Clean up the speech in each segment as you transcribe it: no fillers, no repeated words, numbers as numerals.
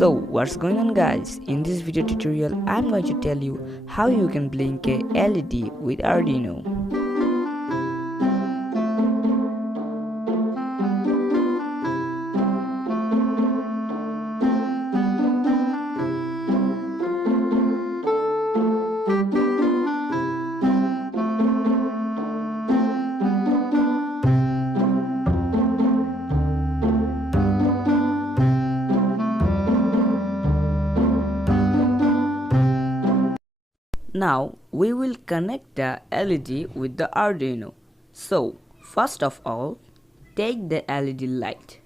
So what's going on guys, in this video tutorial I'm going to tell you how you can blink a LED with Arduino. Now we will connect the LED with the Arduino. So first of all, take the LED light.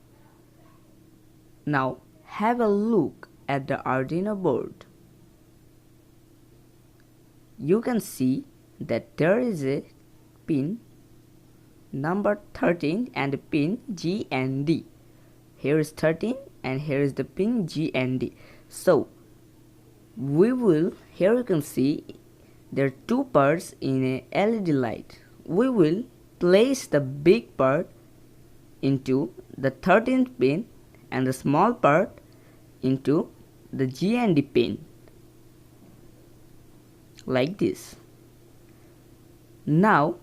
Now have a look at the Arduino board. You can see that there is a pin number 13 and pin G and D. Here is 13 and here is the pin G and D. So here you can see there are two parts in a LED light. We will place the big part into the 13th pin and the small part into the G and D pin, like this. Now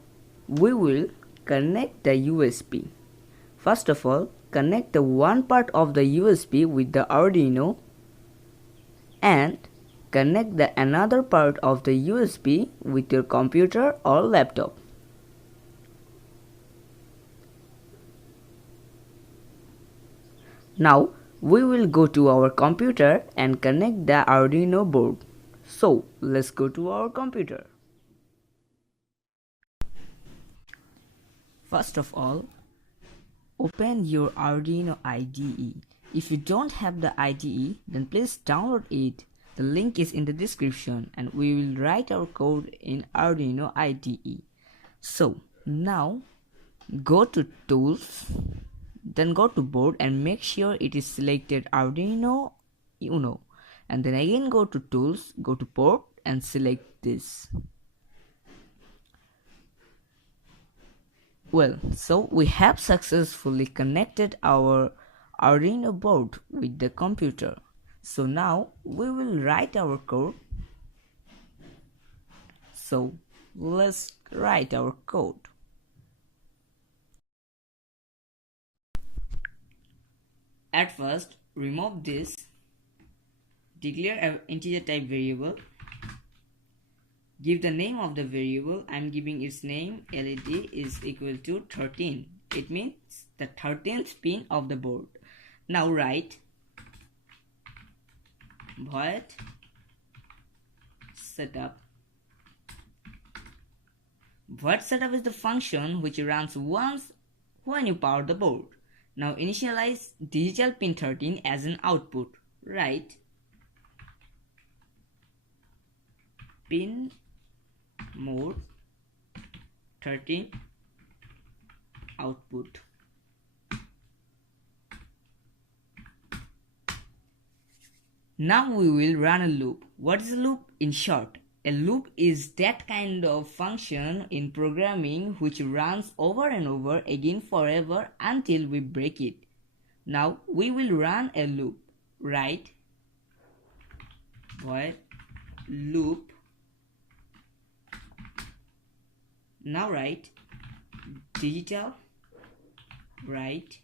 we will connect the USB. First of all, connect the one part of the USB with the Arduino and connect the another part of the USB with your computer or laptop. Now we will go to our computer and connect the Arduino board. So let's go to our computer. First of all, open your Arduino IDE. If you don't have the IDE, then please download it. The link is in the description and we will write our code in Arduino IDE. So now go to Tools, then go to Board and make sure it is selected Arduino Uno, and then again go to Tools, go to Port and select this. Well, so we have successfully connected our Arduino board with the computer. So now we will write our code. So let's write our code. At first, remove this. Declare an integer type variable. Give the name of the variable. I'm giving its name LED is equal to 13. It means the 13th pin of the board. Now write void setup. Void setup is the function which runs once when you power the board. Now initialize digital pin 13 as an output. Write pin mode 13 output. Now we will run a loop. What is a loop? In short, a loop is that kind of function in programming which runs over and over again forever until we break it. Now we will run a loop. Write void loop. Now write digital write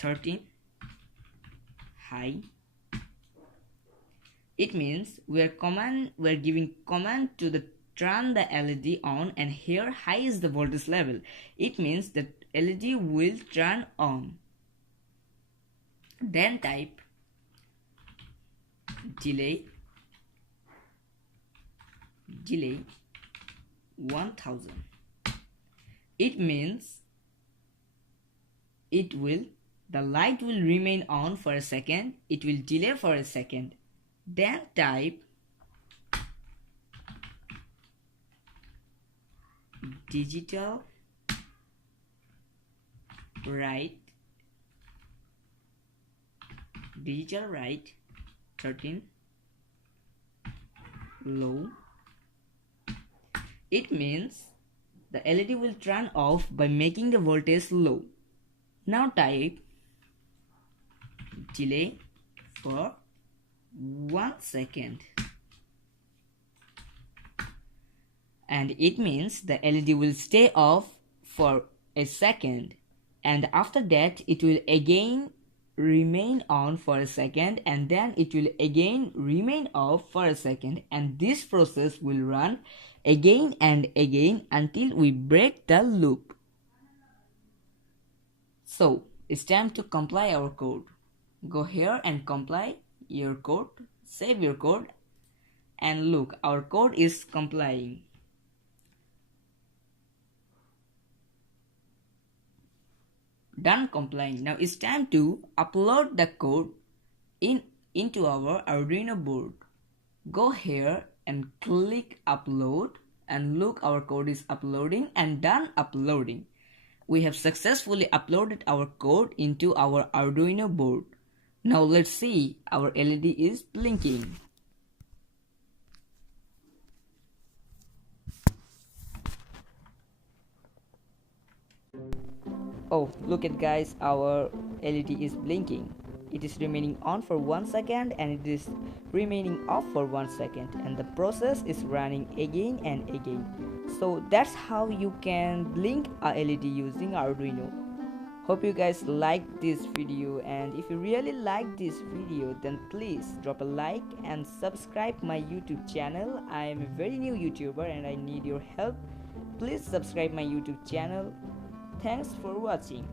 13 high. It means we are giving command to the turn the LED on, and here high is the voltage level. It means that LED will turn on. Then type delay 1000. It means the light will remain on for a second. It will delay for a second. Then type digital write 13 low. It means the LED will turn off by making the voltage low. Now type delay for 1 second, and it means the LED will stay off for a second, and after that it will again remain on for a second, and then it will again remain off for a second, and this process will run again and again until we break the loop. So it's time to compile our code. Go here and compile your code, save your code, and look, our code is compiling. Done compiling. Now it's time to upload the code into our Arduino board. Go here and click upload, and look, our code is uploading and done uploading. We have successfully uploaded our code into our Arduino board. Now let's see, our LED is blinking. Oh, look at guys, our LED is blinking. It is remaining on for 1 second and it is remaining off for 1 second, and the process is running again and again. So that's how you can blink a LED using Arduino. Hope you guys liked this video, and if you really like this video, then please drop a like and subscribe my YouTube channel. I am a very new YouTuber and I need your help. Please subscribe my YouTube channel. Thanks for watching.